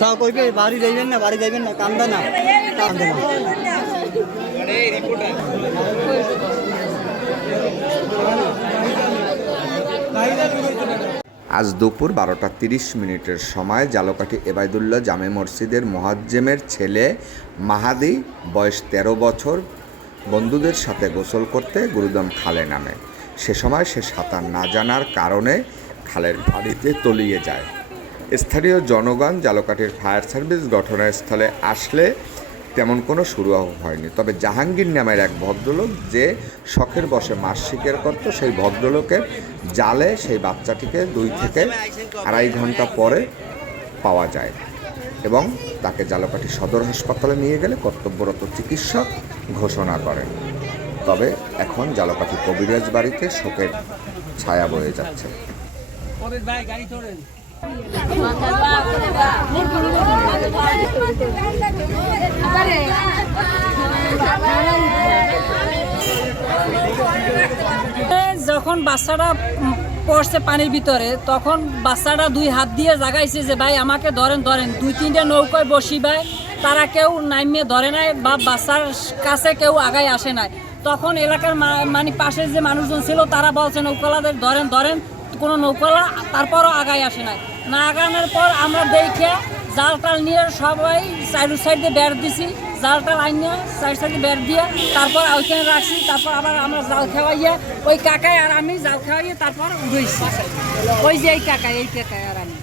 তা কইবে বাড়ি যাইবেন না, বাড়ি যাইবেন না, কান্দা না। কান্দা না। আজ দুপুর বারোটা তিরিশ মিনিটের সময় জালকাঠি এবায়দুল্লাহ জামে মসজিদের মোহাজ্জেমের ছেলে মাহাদি, বয়স ১৩ বছর, বন্ধুদের সাথে গোসল করতে গুরুদম খালে নামে। সে সময় সে সাঁতার না জানার কারণে খালের বাড়িতে তলিয়ে যায়। স্থানীয় জনগণ জালকাঠির ফায়ার সার্ভিস ঘটনাস্থলে আসলে তেমন কোনো শুরু হয়নি। তবে জাহাঙ্গীর নামের এক ভদ্রলোক যে শখের বসে মাছ শিকার করত, সেই ভদ্রলোকের জালে সেই বাচ্চাটিকে দুই থেকে আড়াই ঘণ্টা পরে পাওয়া যায় এবং তাকে জালকাঠি সদর হাসপাতালে নিয়ে গেলে কর্তব্যরত চিকিৎসক ঘোষণা করেন। তবে এখন জালকাঠি কবিরাজ বাড়িতে শোকের ছায়া বয়ে যাচ্ছে। যখন বাচ্চাটা পড়ছে পানির ভিতরে, তখন বাচ্চাটা দুই হাত দিয়ে জাগাইছে যে, ভাই, আমাকে ধরেন ধরেন, দুই তিনটে নৌকায় বসি, ভাই। তারা কেউ নামিয়ে ধরে নাই বা বাচ্চার কাছে কেউ আগায় আসে নাই। তখন এলাকার মানে পাশে যে মানুষজন ছিল, তারা বলছে, নৌকালাদের ধরেন ধরেন, কোনো নৌকালা তারপরও আগায় আসে নাই। না আগানোর পর আমরা দেখে জাল টাল নিয়ে সবাই সাইড সাইডে বেড় দিছি, জাল টাল আইনে সাইড সাইডে বেড় দিয়ে তারপর ওইখানে রাখছি, তারপর আবার আমরা জাল খাওয়াইয়ে ওই কাকায় আর আমি জাল খাওয়াইয়ে তারপর উড়েছি ওই যে এই কাকায় এই কাকায় আর আমি।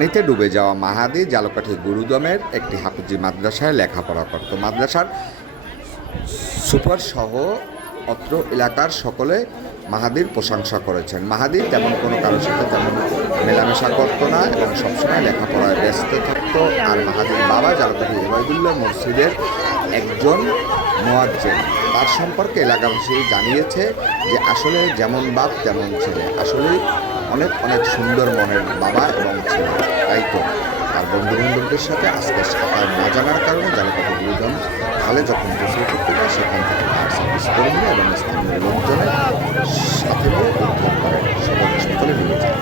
নিতে ডুবে যাওয়া মাহাদি জালকাঠি গুরুদমের একটি হাফিজি মাদ্রাসায় লেখাপড়া করত। মাদ্রাসার সুপার সহ অত্র এলাকার সকলে মাহাদির প্রশংসা করেছেন। মাহাদি তেমন কোনো কারোর সাথে তেমন মেলামেশা করতো না এবং সবসময় লেখাপড়ায় ব্যস্ত থাকত। আর মাহাদির বাবা জালকাঠি ইবাদুল্লাহ মসজিদের একজন মোয়াজ্জেন। তার সম্পর্কে এলাকাবাসী জানিয়েছে যে আসলে যেমন বাপ তেমন ছেলে। আসলে অনেক অনেক সুন্দর মনের বাবা এবং ছেলে। তাই তো? আর বন্ধু বান্ধবদের সাথে আজকে সাঁতার না জানার কারণে খালে যখন গোসল করতে যায়, সেখান থেকে ফায়ার সার্ভিস কর্মী এবং স্থানীয় লোকজনের সাথে উদ্ধার করে সদর হাসপাতালে নিয়ে যায়।